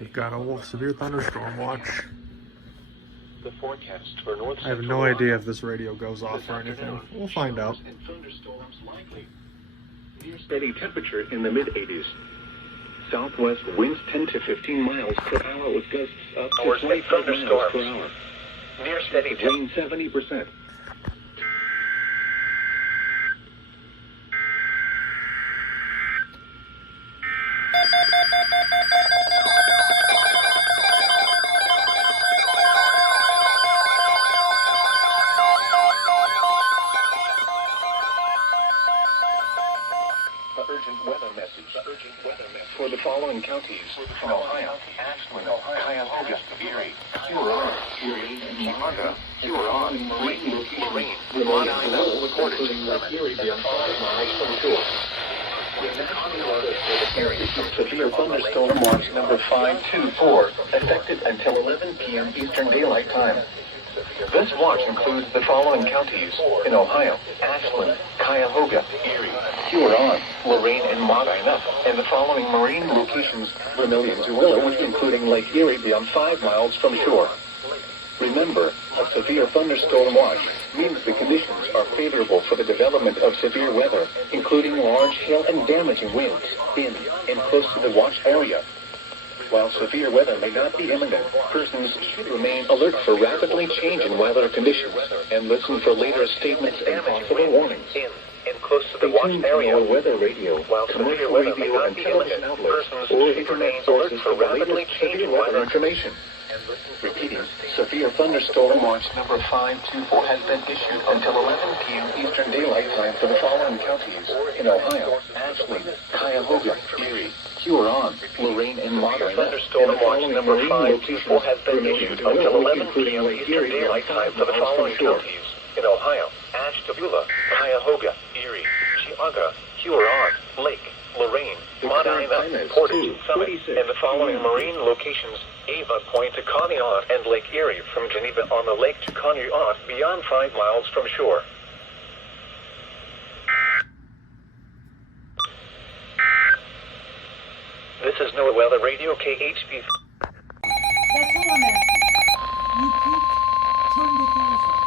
We've got a severe thunderstorm watch. The forecast for north I have no idea if this radio goes off or anything. We'll find out. Near steady temperature in the mid-80s. Southwest winds 10 to 15 miles per hour with gusts up to 25 miles per hour. Near steady wind 70%. For the following counties in Ohio: Ashland, Cuyahoga, Erie, Huron, Geauga, Huron, Lorraine, Long Island, Portage, and the 5 miles from shore. Severe thunderstorm watch number 524, affected until 11 p.m. Eastern Daylight Time. This watch includes the following counties in Ohio: Ashland, Cuyahoga, Erie, Huron, Lorraine, and Monmouth, and the following marine locations: Vermilion to Willow, including Lake Erie beyond 5 miles from shore. Remember, a severe thunderstorm watch means the conditions are favorable for the development of severe weather, including large hail and damaging winds in and close to the watch area. While severe weather may not be imminent, persons should remain alert for rapidly changing weather conditions and listen for later statements and possible warnings. Close to the watch area, weather radio, commercial radio, and television outlets, or internet sources for rapidly changing weather information. Repeating, severe thunderstorm watch number 524 has been issued until 11 p.m. Eastern Daylight Time for the following counties in Ohio: Ashland, Cuyahoga, Erie, Huron, Lorraine, and Monmouth. Thunderstorm watch number 524 has been issued until 11 p.m. Eastern Daylight Time for the following counties in Ohio: Ashtabula, Cuyahoga, Erie, Geauga, Huron, Lake, Lorraine, Monmouth, Portage, Summit, and the following marine locations: Ava Point to Conneaut and Lake Erie from Geneva on the lake to Conneaut beyond 5 miles from shore. This is NOAA Weather Radio KHB. That's all I'm asking. You keep turn the things on.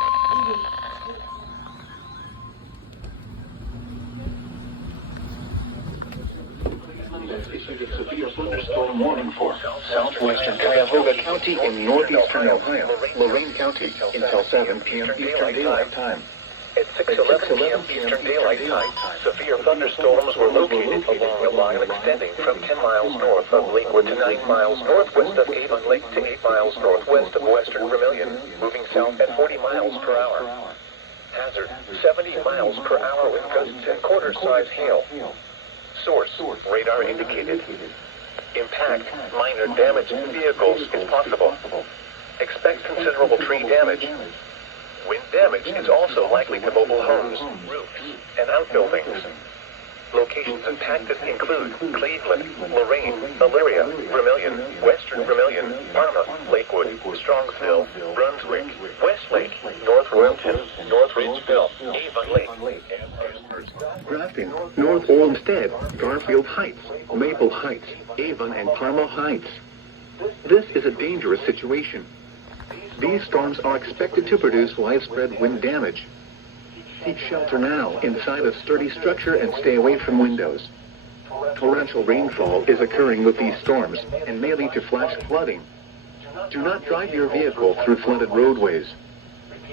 Issued a severe thunderstorm warning for southwestern Cuyahoga County in northeastern Ohio, Lorraine County, until 7 p.m. Eastern Daylight Time. At 6:11 p.m. Eastern Daylight Time, severe thunderstorms were located along a line extending from 10 miles north of Lakewood to 9 miles northwest of Avon Lake to 8 miles northwest of western Vermilion, moving south at 40 miles per hour. Hazard, 70 miles per hour with gusts and quarter-size hail. Source, radar indicated. Impact, minor damage to vehicles is possible. Expect considerable tree damage. Wind damage is also likely to mobile homes, roofs, and outbuildings. Locations impacted include Cleveland, Lorraine, Elyria, Vermilion, Western Vermilion, Parma, Lakewood, Strongsville, Brunswick, Westlake, North Royalton, North Ridgeville, Avon Lake, Grafton, North Olmsted, Garfield Heights, Maple Heights, Avon, and Parma Heights. This is a dangerous situation. These storms are expected to produce widespread wind damage. Seek shelter now inside a sturdy structure and stay away from windows. Torrential rainfall is occurring with these storms and may lead to flash flooding. Do not drive your vehicle through flooded roadways.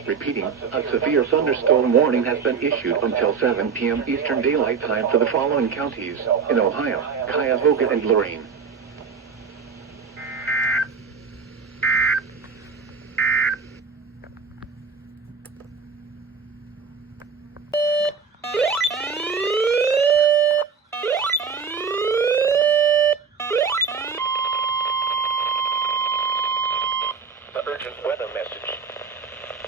Repeating, a severe thunderstorm warning has been issued until 7 p.m. Eastern Daylight Time for the following counties in Ohio: Cuyahoga and Lorraine. Urgent weather message.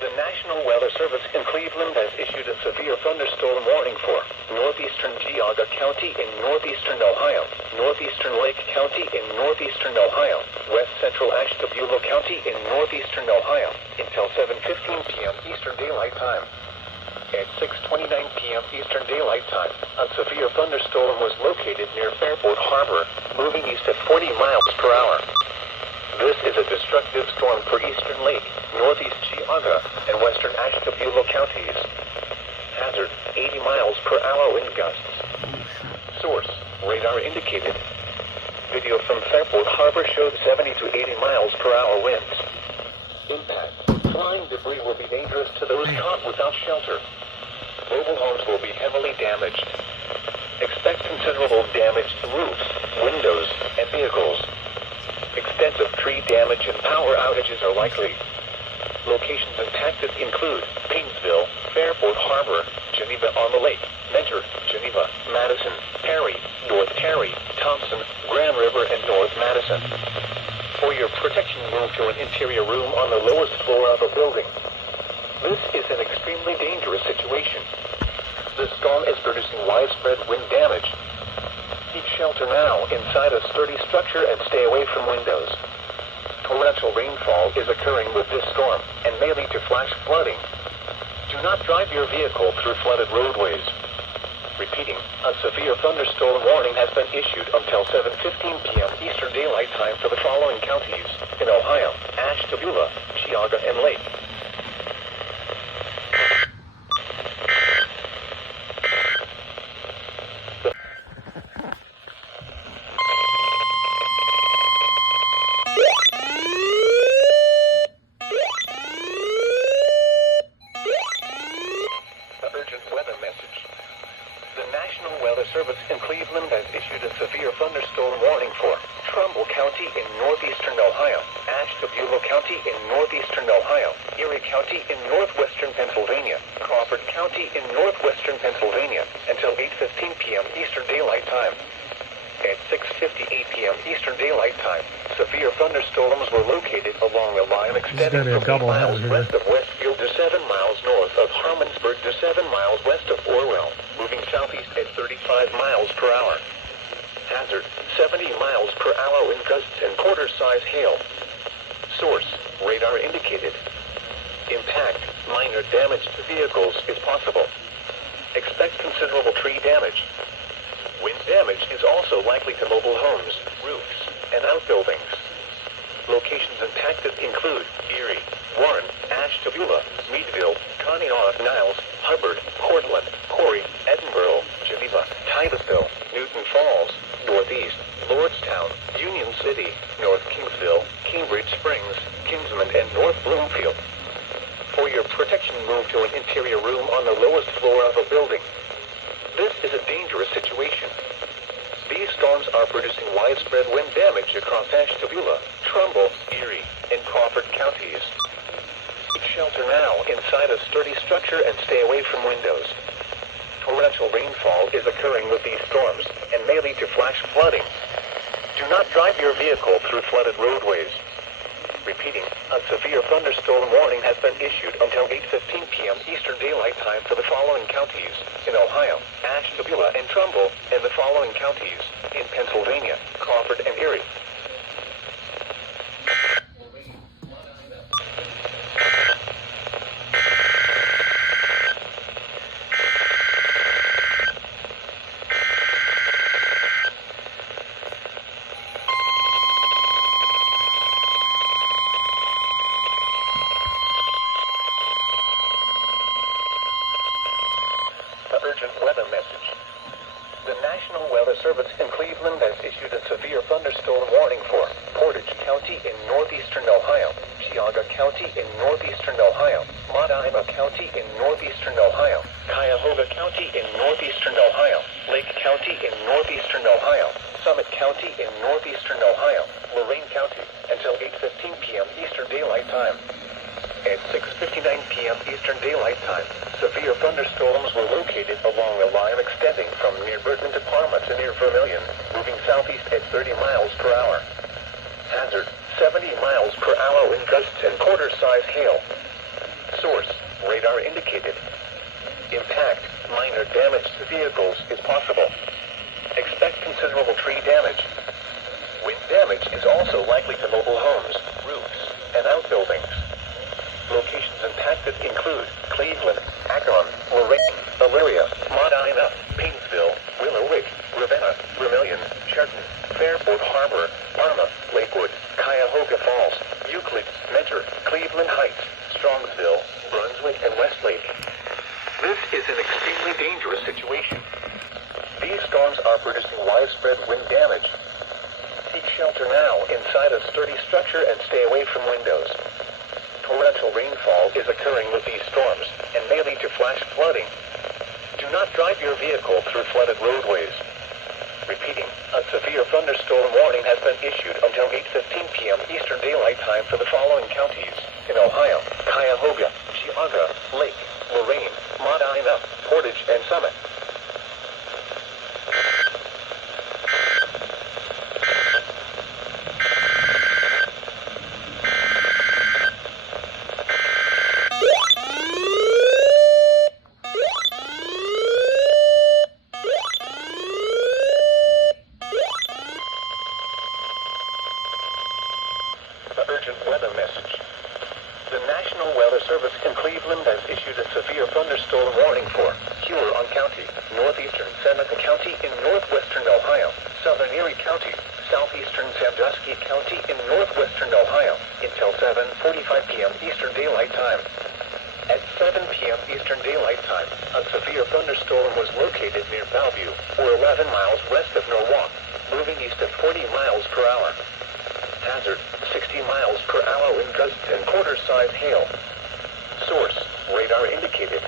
The National Weather Service in Cleveland has issued a severe thunderstorm warning for northeastern Geauga County in northeastern Ohio, northeastern Lake County in northeastern Ohio, west central Ashtabula County in northeastern Ohio, until 7:15 p.m. Eastern Daylight Time. At 6:29 p.m. Eastern Daylight Time, a severe thunderstorm was located near Fairport Harbor, moving east at 40 miles per hour. This is a destructive storm for Eastern Lake, Northeast Geauga, and Western Ashtabula counties. Hazard, 80 miles per hour wind gusts. Source, radar indicated. Video from Fairport Harbor showed 70 to 80 miles per hour winds. Impact. Flying debris will be dangerous to those caught without shelter. Mobile homes will be heavily damaged. Expect considerable damage to roofs, windows, and vehicles. Extensive tree damage and power outages are likely. Locations impacted include Painesville, Fairport Harbor, Geneva-on-the-Lake, Mentor, Geneva, Madison, Perry, North Perry, Thompson, Grand River, and North Madison. For your protection, move to an interior room on the lowest floor of a building. This is an extremely dangerous situation. The storm is producing widespread wind damage. Seek shelter now inside a sturdy structure and stay away from windows. Torrential rainfall is occurring with this storm and may lead to flash flooding. Do not drive your vehicle through flooded roadways. Repeating, a severe thunderstorm warning has been issued until 7:15 p.m. Eastern Daylight Time for the following counties in Ohio: Ashtabula, Geauga, and Lake. Service in Cleveland has issued a severe thunderstorm warning for Trumbull County in northeastern Ohio, Ashtabula County in northeastern Ohio, Erie County in northwestern Pennsylvania, Crawford County in northwestern Pennsylvania, until 8:15 p.m. Eastern Daylight Time. At 6:58 p.m. Eastern Daylight Time, severe thunderstorms were located along a line extending from 8 miles west of Westfield to 7 miles north of Harmonsburg to 7 miles west of Orwell, moving southeast at 35 miles per hour. Hazard, 70 miles per hour wind gusts and quarter-size hail. Source, radar indicated. Impact, minor damage to vehicles is possible. Expect considerable tree damage. Wind damage is also likely to mobile homes, roofs, and outbuildings. Locations impacted include Erie, Warren, Ashtabula, Meadville, Conneaut, Niles, Hubbard, Cortland, Corry, Edinburgh, Geneva, Titusville, Newton Falls, Northeast, Lordstown, Union City, North Kingsville, Cambridge Springs, Kinsman, and North Bloomfield. For your protection, move to an interior room on the lowest floor of a building. This is a dangerous situation. These storms are producing widespread wind damage across Ashtabula, Trumbull, Erie, and Crawford counties. Seek shelter now inside a sturdy structure and stay away from windows. Torrential rainfall is occurring with these storms and may lead to flash flooding. Do not drive your vehicle through flooded roadways. Repeating, a severe thunderstorm warning has been issued until 8:15 p.m. Eastern Daylight Time for the following counties in Ohio, Ashtabula and Trumbull, and the following counties in Pennsylvania, Crawford and Erie. Urgent weather message. The National Weather Service in Cleveland has issued a severe thunderstorm warning for Portage County in northeastern Ohio, Geauga County in northeastern Ohio, Montana County in northeastern Ohio, Cuyahoga County in northeastern Ohio, Lake County in northeastern Ohio, Summit County in northeastern Ohio, Lorain County, until 8:15 p.m. Eastern Daylight Time. At 6:59 p.m. Eastern Daylight Time, severe thunderstorms were located along a line extending from near Burton to Parma to near Vermilion, moving southeast at 30 miles per hour. Hazard, 70 miles per hour wind gusts and quarter-size hail. Source, radar indicated. Impact, minor damage to vehicles is possible. Expect considerable tree damage. Wind damage is also likely to mobile homes, roofs, and outbuildings. Locations impacted include Cleveland, Akron, Strongsville, Brunswick, and Westlake. This is an extremely dangerous situation. These storms are producing widespread wind damage. Seek shelter now inside a sturdy structure and stay away from windows. Torrential rainfall is occurring with these storms and may lead to flash flooding. Do not drive your vehicle through flooded roadways. Repeating, a severe thunderstorm warning has been issued until 8:15 p.m. Eastern Daylight Time for the following counties in Ohio: Cuyahoga, Geauga, Lake, Lorraine, Medina, Portage, and Summit. Urgent weather message. The National Weather Service in Cleveland has issued a severe thunderstorm warning for Huron County, northeastern Seneca County in northwestern Ohio, southern Erie County, southeastern Sandusky County in northwestern Ohio until 7:45 p.m. Eastern Daylight Time. At 7 p.m. Eastern Daylight Time, a severe thunderstorm was located near Bellevue, or 11 miles west of Norwalk, moving east at 40 miles per hour. Hazard, 60 miles per hour in gusts and quarter-size hail. Source, radar indicated.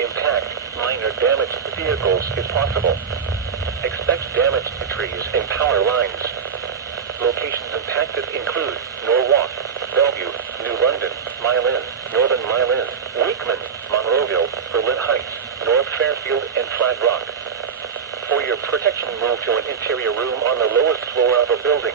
Impact, minor damage to vehicles is possible. Expect damage to trees and power lines. Locations impacted include Norwalk, Bellevue, New London, Milan, Northern Milan, Wakeman, Monroeville, Berlin Heights, North Fairfield, and Flat Rock. For your protection, move to an interior room on the lowest floor of a building.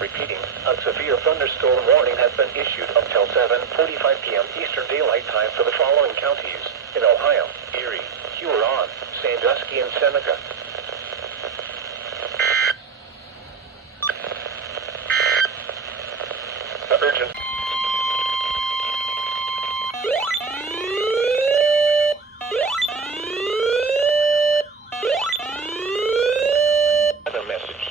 Repeating, a severe thunderstorm warning has been issued until 7:45 p.m. Eastern Daylight Time for the following counties in Ohio: Erie, Huron, Sandusky, and Seneca. Urgent. Weather message.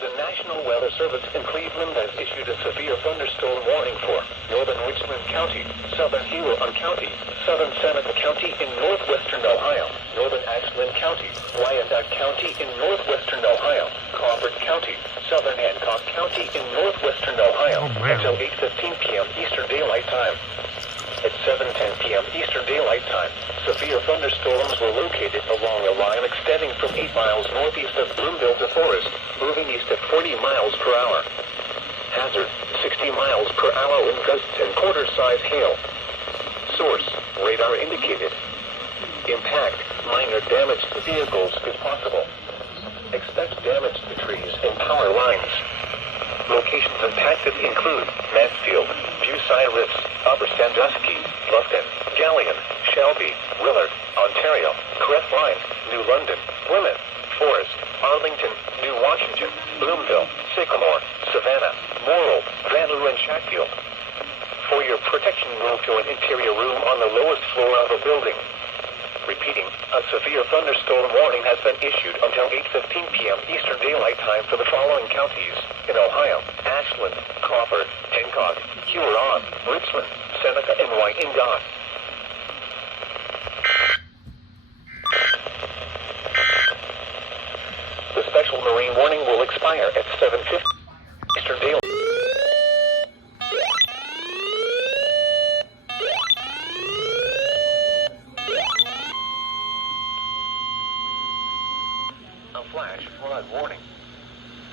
The National Weather Service in Cleveland has issued a severe thunderstorm warning for northern Richland County, southern Huron County, southern Seneca County in northwestern Ohio, northern Ashland County, Wyandotte County in northwestern Ohio, Crawford County, southern Hancock County in northwestern Ohio until 8:15 p.m. Eastern Daylight Time. At 7:10 p.m. Eastern Daylight Time, severe thunderstorms were located along a line extending from 8 miles northeast of Bloomville to Forest, moving east at 40 miles per hour. Hazard, 60 miles per hour in gusts and quarter-size hail. Source, radar indicated. Impact, minor damage to vehicles is possible. Expect damage to trees and power lines. Locations impacted include Mansfield, Viewside Riffs, Upper Sandusky, Bluffton, Galleon, Shelby, Willard, Ontario, Crestline, New London, Plymouth, Forest, Arlington, New Washington, Bloomville, Sycamore, Savannah, Morrill, Vanlue, and Chatfield. For your protection, move to an interior room on the lowest floor of a building. Repeating, a severe thunderstorm warning has been issued until 8:15 p.m. Eastern Daylight Time for the following counties in Ohio: Ashland, Crawford, Hancock, Huron, Richland, Seneca, and Wyandotte. The special marine warning will expire at 7:50 Eastern Daylight. A flash flood warning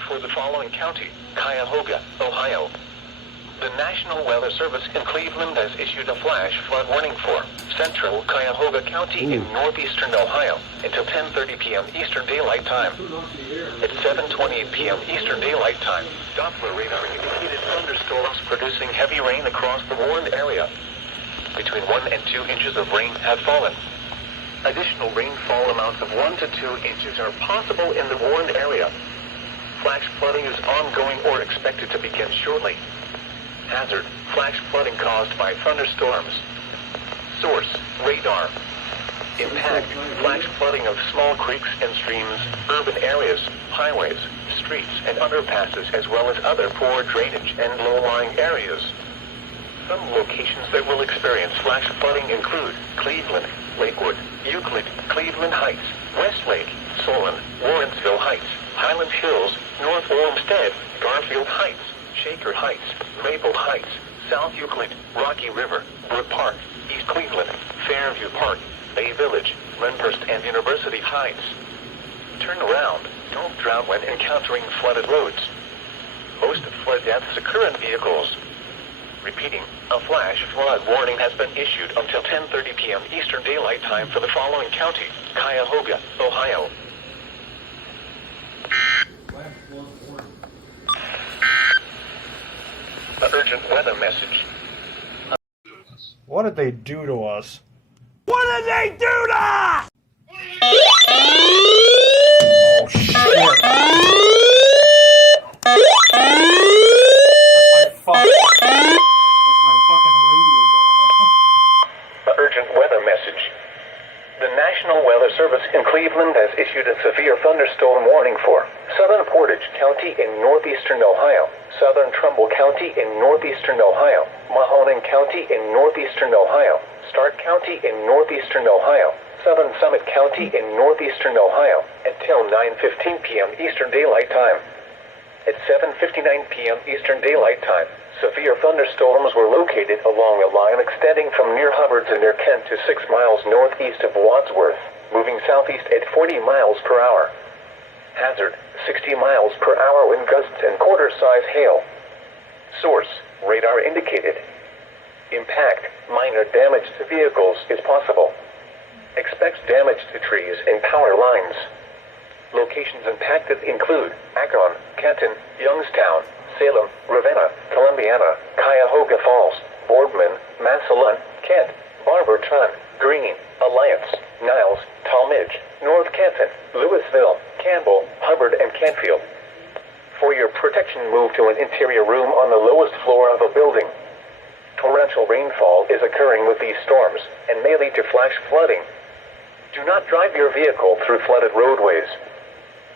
for the following county: Cuyahoga, Ohio. The National Weather Service in Cleveland has issued a flash flood warning for central Cuyahoga County in northeastern Ohio until 10:30 p.m. Eastern Daylight Time. At 7:28 p.m. Eastern Daylight Time, Doppler radar indicated thunderstorms producing heavy rain across the warned area. Between 1 and 2 inches of rain have fallen. Additional rainfall amounts of 1 to 2 inches are possible in the warned area. Flash flooding is ongoing or expected to begin shortly. Hazard, flash flooding caused by thunderstorms. Source, radar. Impact, flash flooding of small creeks and streams, urban areas, highways, streets, and underpasses, as well as other poor drainage and low-lying areas. Some locations that will experience flash flooding include Cleveland, Lakewood, Euclid, Cleveland Heights, Westlake, Solon, Lawrenceville Heights, Highland Hills, North Olmsted, Garfield Heights, Shaker Heights, Maple Heights, South Euclid, Rocky River, Brook Park, East Cleveland, Fairview Park, Bay Village, Lyndhurst, and University Heights. Turn around. Don't drown when encountering flooded roads. Most flood deaths occur in vehicles. Repeating, a flash flood warning has been issued until 10:30 p.m. Eastern Daylight Time for the following county: Cuyahoga, Ohio. An urgent weather message. What did they do to us? What did they do to us? Oh shit. That's my fucking radio going off. An urgent weather message. The National Weather Service in Cleveland has issued a severe thunderstorm warning for southern Portage County in northeastern Ohio, southern Trumbull County in northeastern Ohio, Mahoning County in northeastern Ohio, Stark County in northeastern Ohio, southern Summit County in northeastern Ohio, until 9:15 p.m. Eastern Daylight Time. At 7:59 p.m. Eastern Daylight Time, severe thunderstorms were located along a line extending from near Hubbard to near Kent to 6 miles northeast of Wadsworth, moving southeast at 40 miles per hour. Hazard, 60 miles per hour wind gusts and quarter-size hail. Source, radar indicated. Impact, minor damage to vehicles is possible. Expects damage to trees and power lines. Locations impacted include Akron, Kenton, Youngstown, Salem, Ravenna, Columbiana, Cuyahoga Falls, Boardman, Massillon, Kent, Barberton, Greene, Alliance, Niles, Talmadge, North Canton, Louisville, Campbell, Hubbard, and Canfield. For your protection, move to an interior room on the lowest floor of a building. Torrential rainfall is occurring with these storms and may lead to flash flooding. Do not drive your vehicle through flooded roadways.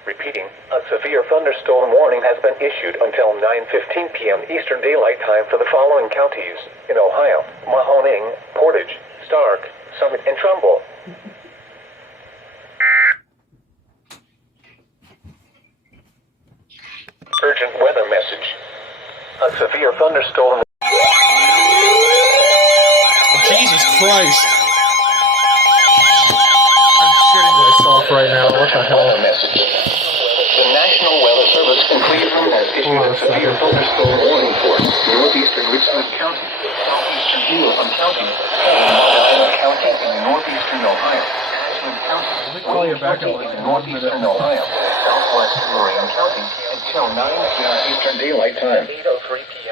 Repeating, a severe thunderstorm warning has been issued until 9:15 p.m. Eastern Daylight Time for the following counties in Ohio: Mahoning, Portage, Stark, Summit, and Trumbull. Urgent weather message. A severe thunderstorm. Jesus Christ. I'm shitting myself right now. What the hell? Weather message. The National Weather Service in Cleveland has issued a severe thunderstorm warning for northeastern Richland County, southeastern Hewlett County, Montana County, and northeastern Ohio, Ashland County, Williams County, and northeastern Ohio, southwestern Lorraine County, until 9 p.m. Eastern Daylight Time.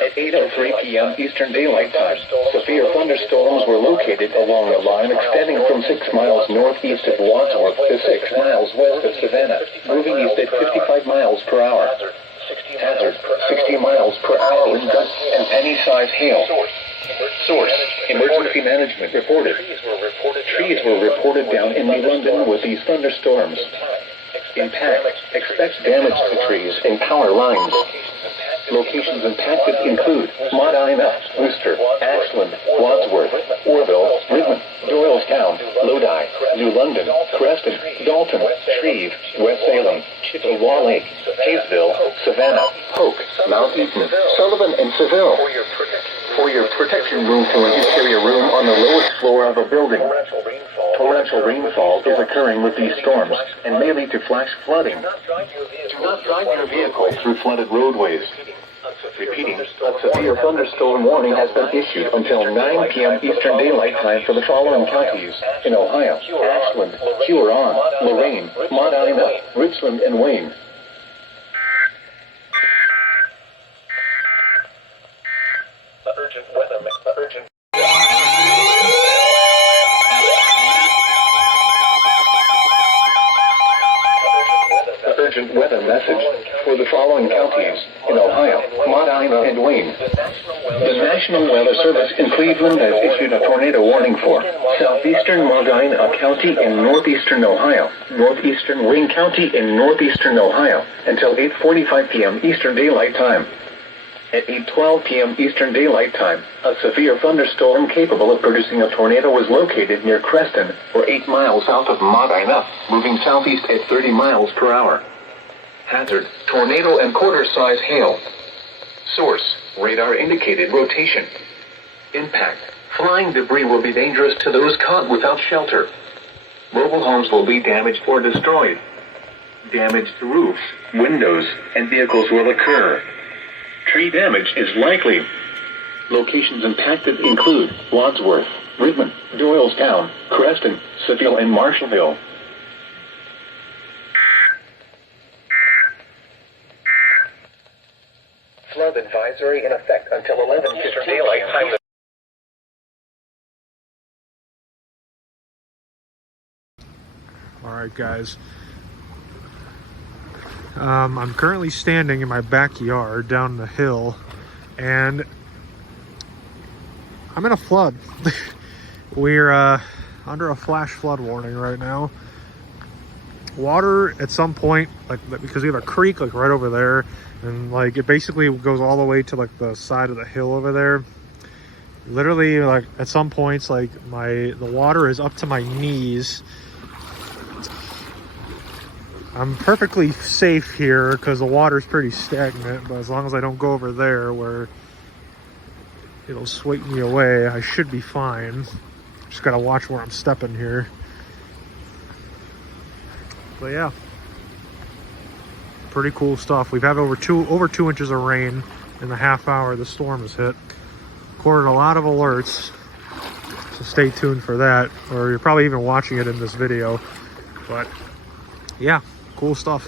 At 8:03 p.m. Eastern Daylight Time, severe thunderstorms were located along a line extending from 6 miles northeast of Wadsworth to 6 miles west of Savannah, moving east at 55 miles per hour. Hazard, 60 miles per hour wind gusts and penny-sized hail. Source, emergency management reported. Trees were reported down in New London with these thunderstorms. Impact, expects damage to trees and power lines. Locations impacted include Modena, Worcester, Ashland, Wadsworth, Orville, Richmond, Doylestown, Lodi, New London, Creston, Dalton, Shreve, West Salem, Chippewa Lake, Hayesville, Savannah, Polk, Mount Eaton, Sullivan, and Seville. For your protection, move to an interior room on the lowest floor of a building. Torrential rainfall is occurring with these storms and may lead to flash flooding. Do not drive your vehicle through flooded roadways. Repeating, a severe thunderstorm warning has been issued until 9 p.m. Eastern Daylight Time for the following counties in Ohio: Ashland, Huron, Lorraine, Modena, Richland, and Wayne. Urgent weather. Urgent. Urgent weather message for the following counties in Ohio: Modena and Wayne. The National Weather Service in Cleveland has issued a tornado warning for southeastern Modena County in northeastern Ohio, northeastern Wayne County in northeastern Ohio, until 8:45 p.m. Eastern Daylight Time. At 8:12 p.m. Eastern Daylight Time, a severe thunderstorm capable of producing a tornado was located near Creston, or 8 miles south of Medina, moving southeast at 30 miles per hour. Hazard, tornado and quarter-size hail. Source, radar indicated rotation. Impact, flying debris will be dangerous to those caught without shelter. Mobile homes will be damaged or destroyed. Damage to roofs, windows, and vehicles will occur. Tree damage is likely. Locations impacted include Wadsworth, Redmond, Doylestown, Creston, Seville, and Marshallville. Flood advisory in effect until 11 Eastern Daylight Time. Alright guys, I'm currently standing in my backyard down the hill and I'm in a flood. We're under a flash flood warning right now. Water at some point, like because we have a creek like right over there, and like it basically goes all the way to like the side of the hill over there. Literally, like at some points, like the water is up to my knees. I'm perfectly safe here because the water's pretty stagnant, but as long as I don't go over there where it'll sweep me away, I should be fine. Just gotta watch where I'm stepping here. But yeah, pretty cool stuff. We've had over two inches of rain in the half hour the storm has hit. Recorded a lot of alerts, so stay tuned for that, or you're probably even watching it in this video. But yeah, cool stuff.